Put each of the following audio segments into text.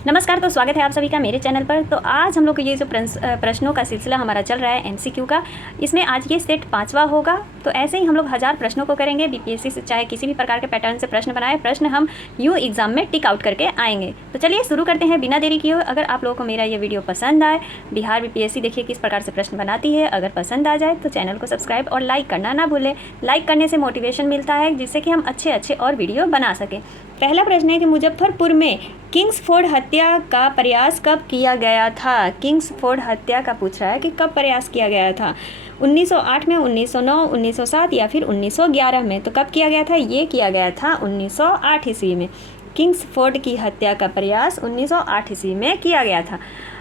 नमस्कार। तो स्वागत है आप सभी का मेरे चैनल पर। तो आज हम लोग को ये जो प्रश्नों का सिलसिला हमारा चल रहा है एमसीक्यू का, इसमें आज ये सेट 5वां होगा। तो ऐसे ही हम लोग 1000 प्रश्नों को करेंगे। बीपीएससी से चाहे किसी भी प्रकार के पैटर्न से प्रश्न बनाए, प्रश्न हम यूँ एग्जाम में टिक आउट करके आएंगे। तो चलिए शुरू करते हैं बिना देरी किए। अगर आप लोगों को मेरा ये वीडियो पसंद आए, बिहार बीपीएससी देखिए किस प्रकार से प्रश्न बनाती है, अगर पसंद आ जाए तो चैनल को सब्सक्राइब और लाइक करना ना भूलें। लाइक करने से मोटिवेशन मिलता है, जिससे कि हम अच्छे और वीडियो बना सकें। पहला प्रश्न है कि मुजफ्फरपुर में किंग्सफोर्ड हत्या का प्रयास कब किया गया था। किंग्सफोर्ड हत्या का पूछ रहा है कि कब प्रयास किया गया था। 1908 में, 1909, 1907 या फिर 1911 में। तो कब किया गया था? ये किया गया था 1908 ईस्वी में। किंग्सफोर्ड की हत्या का प्रयास 1908 ईस्वी में किया गया था।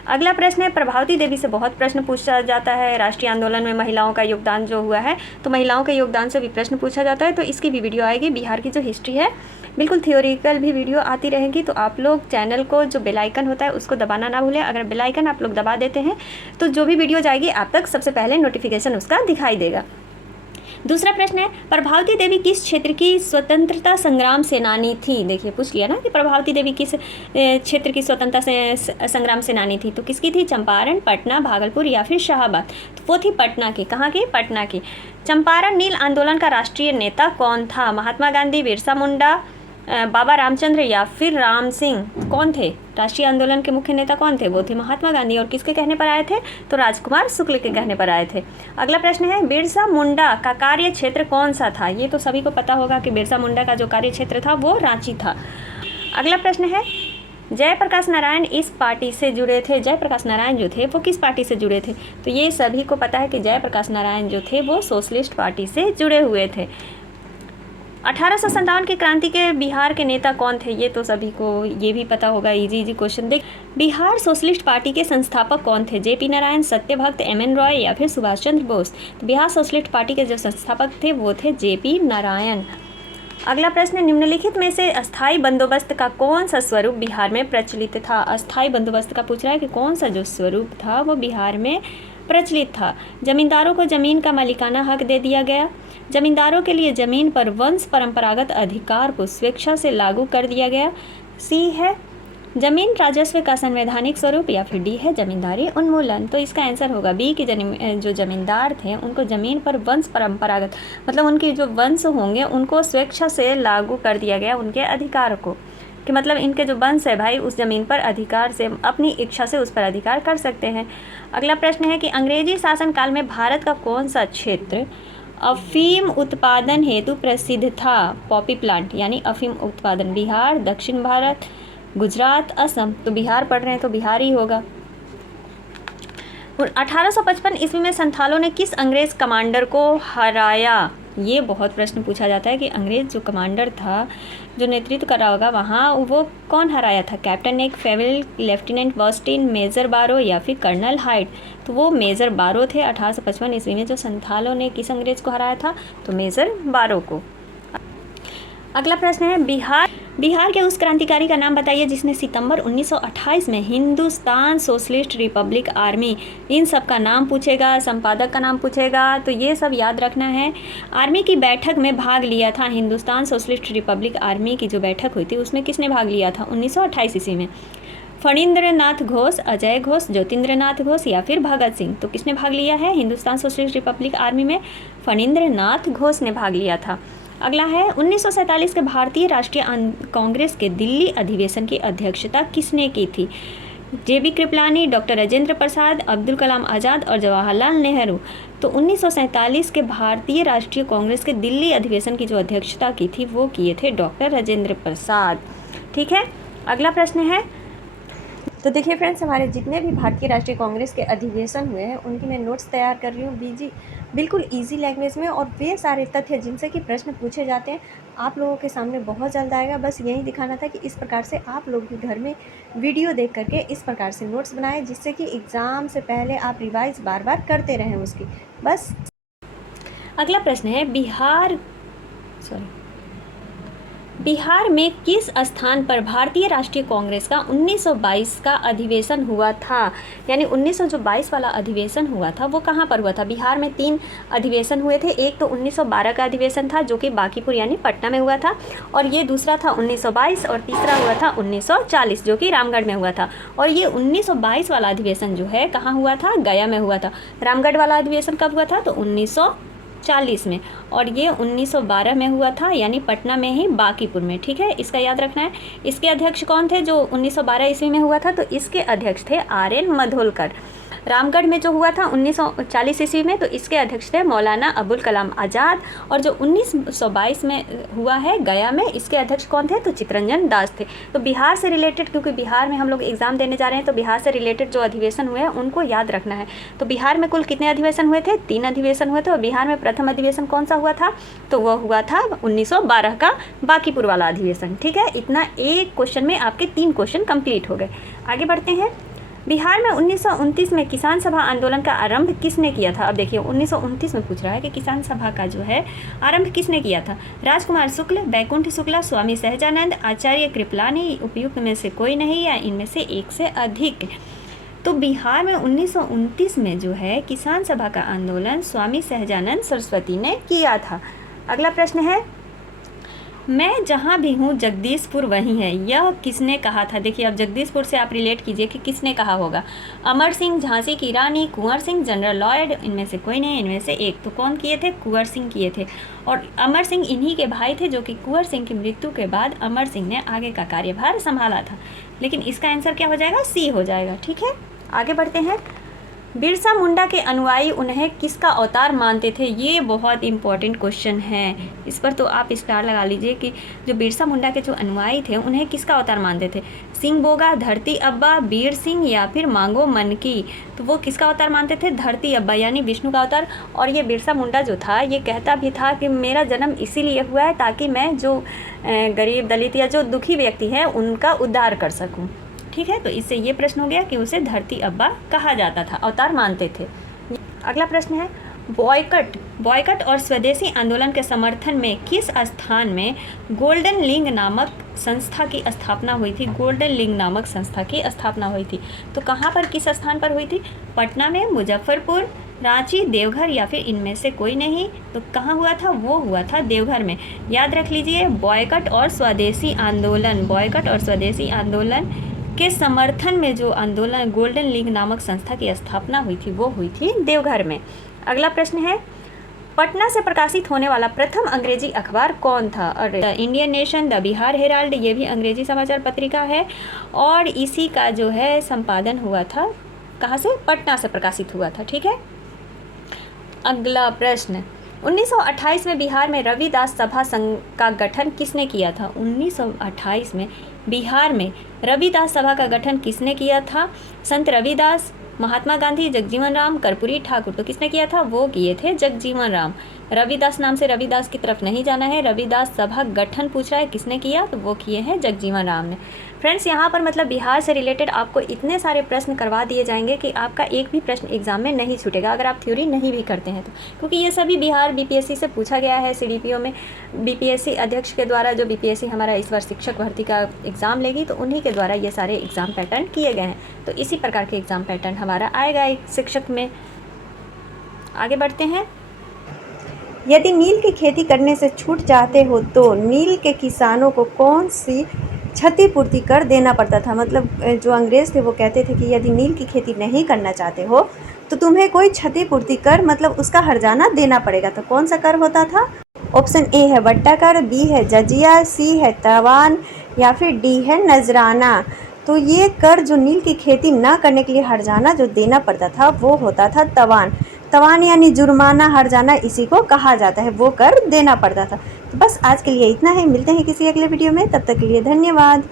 अगला प्रश्न है, प्रभावती देवी से बहुत प्रश्न पूछा जाता है। राष्ट्रीय आंदोलन में महिलाओं का योगदान जो हुआ है, तो महिलाओं के योगदान से भी प्रश्न पूछा जाता है। तो इसकी भी वीडियो आएगी। बिहार की जो हिस्ट्री है, बिल्कुल थियोरिकल भी वीडियो आती रहेगी। तो आप लोग चैनल को जो बेल आइकन होता है उसको दबाना ना भूलें। अगर बेल आइकन आप लोग दबा देते हैं तो जो भी वीडियो जाएगी आप तक सबसे पहले नोटिफिकेशन उसका दिखाई देगा। दूसरा प्रश्न है, प्रभावती देवी किस क्षेत्र की स्वतंत्रता संग्राम सेनानी थी। देखिए पूछ लिया ना कि प्रभावती देवी किस क्षेत्र की स्वतंत्रता से संग्राम सेनानी थी। तो किसकी थी? चंपारण, पटना, भागलपुर या फिर शाहाबाद। तो वो थी पटना की। कहाँ की? पटना की। चंपारण नील आंदोलन का राष्ट्रीय नेता कौन था? महात्मा गांधी, बिरसा मुंडा, बाबा रामचंद्र या फिर राम सिंह। कौन थे? राष्ट्रीय आंदोलन के मुख्य नेता कौन थे? वो थे महात्मा गांधी। और किसके कहने पर आए थे? तो राजकुमार शुक्ल के कहने पर आए थे। अगला प्रश्न है, बिरसा मुंडा का कार्य क्षेत्र कौन सा था। ये तो सभी को पता होगा कि बिरसा मुंडा का जो कार्य क्षेत्र था वो रांची था। अगला प्रश्न है, जयप्रकाश नारायण इस पार्टी से जुड़े थे। जयप्रकाश नारायण जो थे वो किस पार्टी से जुड़े थे? तो ये सभी को पता है कि जयप्रकाश नारायण जो थे वो सोशलिस्ट पार्टी से जुड़े हुए थे। 1857 की क्रांति के बिहार के नेता कौन थे? ये तो सभी को ये भी पता होगा। इजी क्वेश्चन देख। बिहार सोशलिस्ट पार्टी के संस्थापक कौन थे? जेपी नारायण, सत्यभक्त, एमएन रॉय या फिर सुभाष चंद्र बोस। तो बिहार सोशलिस्ट पार्टी के जो संस्थापक थे वो थे जेपी नारायण। अगला प्रश्न, निम्नलिखित में से अस्थाई बंदोबस्त का कौन सा स्वरूप बिहार में प्रचलित था। अस्थाई बंदोबस्त का पूछ रहा है कि कौन सा जो स्वरूप था वो बिहार में प्रचलित था। जमींदारों को जमीन का मालिकाना हक दे दिया गया। जमींदारों के लिए जमीन पर वंश परंपरागत अधिकार को स्वेच्छा से लागू कर दिया गया। सी है जमीन राजस्व का संवैधानिक स्वरूप या फिर डी है जमींदारी उन्मूलन। तो इसका आंसर होगा बी कि जो जमींदार थे उनको जमीन पर वंश परंपरागत, मतलब उनके जो वंश होंगे उनको स्वेच्छा से लागू कर दिया गया उनके अधिकार को, कि मतलब इनके जो वंश है भाई उस ज़मीन पर अधिकार से, अपनी इच्छा से उस पर अधिकार कर सकते हैं। अगला प्रश्न है कि अंग्रेजी शासनकाल में भारत का कौन सा क्षेत्र अफीम उत्पादन हेतु प्रसिद्ध था। पॉपी प्लांट यानी अफीम उत्पादन। बिहार, दक्षिण भारत, गुजरात, असम। तो बिहार पढ़ रहे हैं तो बिहार ही होगा। 1855 ईस्वी में संथालों ने किस अंग्रेज कमांडर को हराया। ये बहुत प्रश्न पूछा जाता है कि अंग्रेज जो कमांडर था, जो नेतृत्व कर रहा होगा वहाँ, वो कौन हराया था। कैप्टन नेक, फेविल, लेफ्टिनेंट बॉस्टिन, मेजर बारो या फिर कर्नल हाइड। तो वो मेजर बारो थे। 1855 ईस्वी में जो संथालों ने किस अंग्रेज को हराया था? तो मेजर बारो को। अगला प्रश्न है, बिहार के उस क्रांतिकारी का नाम बताइए जिसने सितंबर 1928 में हिंदुस्तान सोशलिस्ट रिपब्लिक आर्मी, इन सब का नाम पूछेगा, संपादक का नाम पूछेगा, तो ये सब याद रखना है। आर्मी की बैठक में भाग लिया था। हिंदुस्तान सोशलिस्ट रिपब्लिक आर्मी की जो बैठक हुई थी उसमें किसने भाग लिया था? 1928 ईस्वी में। फणींद्र नाथ घोष, अजय घोष, ज्योतिन्द्र नाथ घोष या फिर भगत सिंह। तो किसने भाग लिया है हिंदुस्तान सोशलिस्ट रिपब्लिक आर्मी में? फणींद्र नाथ घोष ने भाग लिया था। अगला है, 1947 के भारतीय राष्ट्रीय कांग्रेस के दिल्ली अधिवेशन की अध्यक्षता किसने की थी? जेबी कृपलानी, डॉक्टर राजेंद्र प्रसाद, अब्दुल कलाम आज़ाद और जवाहरलाल नेहरू। तो 1947 के भारतीय राष्ट्रीय कांग्रेस के दिल्ली अधिवेशन की जो अध्यक्षता की थी वो किए थे डॉक्टर राजेंद्र प्रसाद। ठीक है। अगला प्रश्न है, तो देखिए फ्रेंड्स, हमारे जितने भी भारतीय राष्ट्रीय कांग्रेस के अधिवेशन हुए हैं उनकी मैं नोट्स तैयार कर रही हूँ बिल्कुल इजी लैंग्वेज में, और वे सारे तथ्य जिनसे कि प्रश्न पूछे जाते हैं आप लोगों के सामने बहुत जल्द आएगा। बस यही दिखाना था कि इस प्रकार से आप लोग भी घर में वीडियो देख करके इस प्रकार से नोट्स बनाएं, जिससे कि एग्ज़ाम से पहले आप रिवाइज बार बार करते रहें उसकी। बस अगला प्रश्न है, बिहार में किस स्थान पर भारतीय राष्ट्रीय कांग्रेस का 1922 का अधिवेशन हुआ था? यानी 1922 वाला अधिवेशन हुआ था वो कहाँ पर हुआ था? बिहार में 3 अधिवेशन हुए थे। एक तो 1912 का अधिवेशन था जो कि बांकीपुर यानी पटना में हुआ था, और ये दूसरा था 1922, और तीसरा हुआ था 1940 जो कि रामगढ़ में हुआ था। और ये 1922 वाला अधिवेशन जो है कहाँ हुआ था? गया में हुआ था। रामगढ़ वाला अधिवेशन कब हुआ था? तो 1940 में। और ये 1912 में हुआ था, यानी पटना में ही बांकीपुर में। ठीक है, इसका याद रखना है। इसके अध्यक्ष कौन थे जो 1912 ईस्वी में हुआ था? तो इसके अध्यक्ष थे RN मधोलकर। रामगढ़ में जो हुआ था 1940 ईस्वी में, तो इसके अध्यक्ष थे मौलाना अबुल कलाम आज़ाद। और जो 1922 में हुआ है गया में, इसके अध्यक्ष कौन थे? तो चित्तरंजन दास थे। तो बिहार से रिलेटेड, क्योंकि बिहार में हम लोग एग्जाम देने जा रहे हैं, तो बिहार से रिलेटेड जो अधिवेशन हुए हैं उनको याद रखना है। तो बिहार में कुल कितने अधिवेशन हुए थे? 3 अधिवेशन हुए थे। और बिहार में प्रथम अधिवेशन कौन सा हुआ था? तो वह हुआ था 1912 का बांकीपुर वाला अधिवेशन। ठीक है, इतना एक क्वेश्चन में आपके 3 क्वेश्चन कंप्लीट हो गए। आगे बढ़ते हैं। बिहार में 1929 में किसान सभा आंदोलन का आरंभ किसने किया था? अब देखिए 1929 में पूछ रहा है कि किसान सभा का जो है आरंभ किसने किया था? राजकुमार शुक्ल, बैकुंठ शुक्ला, स्वामी सहजानंद, आचार्य कृपलानी, उपयुक्त में से कोई नहीं, या इनमें से एक से अधिक? तो बिहार में 1929 में जो है किसान सभा का आंदोलन स्वामी सहजानंद सरस्वती ने किया था। अगला प्रश्न है, मैं जहाँ भी हूँ जगदीशपुर वहीं है, यह किसने कहा था? देखिए अब जगदीशपुर से आप रिलेट कीजिए कि किसने कहा होगा। अमर सिंह, झांसी की रानी, कुंवर सिंह, जनरल लॉयड, इनमें से कोई नहीं, इनमें से एक। तो कौन किए थे? कुंवर सिंह किए थे। और अमर सिंह इन्हीं के भाई थे, जो कि कुंवर सिंह की मृत्यु के बाद अमर सिंह ने आगे का कार्यभार संभाला था। लेकिन इसका आंसर क्या हो जाएगा? सी हो जाएगा। ठीक है, आगे बढ़ते हैं। बिरसा मुंडा के अनुयायी उन्हें किसका अवतार मानते थे? ये बहुत इंपॉर्टेंट क्वेश्चन है, इस पर तो आप स्टार लगा लीजिए कि जो बिरसा मुंडा के जो अनुयायी थे उन्हें किसका अवतार मानते थे? सिंह बोगा, धरती अब्बा, वीर सिंह, या फिर मांगो मनकी? तो वो किसका अवतार मानते थे? धरती अब्बा यानी विष्णु का अवतार। और ये बिरसा मुंडा जो था ये कहता भी था कि मेरा जन्म इसीलिए हुआ है ताकि मैं जो गरीब, दलित या जो दुखी व्यक्ति है उनका उद्धार कर सकूँ। ठीक है, तो इससे ये प्रश्न हो गया कि उसे धरती अब्बा कहा जाता था, अवतार मानते थे। अगला प्रश्न है, बॉयकट और स्वदेशी आंदोलन के समर्थन में किस स्थान में गोल्डन लिंग नामक संस्था की स्थापना हुई थी? गोल्डन लिंग नामक संस्था की स्थापना हुई थी। तो कहाँ पर, किस स्थान पर हुई थी? पटना में, मुजफ्फरपुर, रांची, देवघर, या फिर इनमें से कोई नहीं? तो कहाँ हुआ था? वो हुआ था देवघर में। याद रख लीजिए, बॉयकट और स्वदेशी आंदोलन के समर्थन में जो आंदोलन गोल्डन लीग नामक संस्था की स्थापना हुई थी वो हुई थी देवघर में। अगला प्रश्न है, पटना से प्रकाशित होने वाला प्रथम अंग्रेजी अखबार कौन था? और the Indian nation, the Bihar Herald, ये भी अंग्रेजी समाचार पत्रिका है, और इसी का जो है संपादन हुआ था कहाँ से? पटना से प्रकाशित हुआ था। ठीक है, अगला प्रश्न, 1928 में बिहार में रविदास सभा संघ का गठन किसने किया था? 1928 में बिहार में रविदास सभा का गठन किसने किया था? संत रविदास, महात्मा गांधी, जगजीवन राम, कर्पूरी ठाकुर। तो किसने किया था? वो किए थे जगजीवन राम। रविदास नाम से रविदास की तरफ नहीं जाना है, रविदास सभा गठन पूछ रहा है किसने किया? तो वो किए हैं जगजीवन राम ने। फ्रेंड्स, यहाँ पर मतलब बिहार से रिलेटेड आपको इतने सारे प्रश्न करवा दिए जाएंगे कि आपका एक भी प्रश्न एग्जाम में नहीं छूटेगा अगर आप थ्योरी नहीं भी करते हैं तो, क्योंकि ये सभी बिहार बीपीएससी से पूछा गया है। सीडीपीओ में बीपीएससी अध्यक्ष के द्वारा, जो बीपीएससी हमारा इस बार शिक्षक भर्ती का एग्ज़ाम लेगी, तो उन्हीं के द्वारा ये सारे एग्ज़ाम पैटर्न किए गए हैं। तो इसी प्रकार के एग्ज़ाम पैटर्न हमारा आएगा एक शिक्षक में। आगे बढ़ते हैं। यदि नील की खेती करने से छूट चाहते हो तो नील के किसानों को कौन सी क्षतिपूर्ति कर देना पड़ता था? मतलब जो अंग्रेज़ थे वो कहते थे कि यदि नील की खेती नहीं करना चाहते हो तो तुम्हें कोई क्षतिपूर्ति कर, मतलब उसका हर्जाना देना पड़ेगा। तो कौन सा कर होता था? ऑप्शन ए है वट्टा कर, बी है जजिया, सी है तवान, या फिर डी है नजराना। तो ये कर जो नील की खेती ना करने के लिए हर्जाना जो देना पड़ता था वो होता था तवान। तवान यानी जुर्माना, हर्जाना इसी को कहा जाता है, वो कर देना पड़ता था। तो बस आज के लिए इतना ही, मिलते हैं किसी अगले वीडियो में, तब तक के लिए धन्यवाद।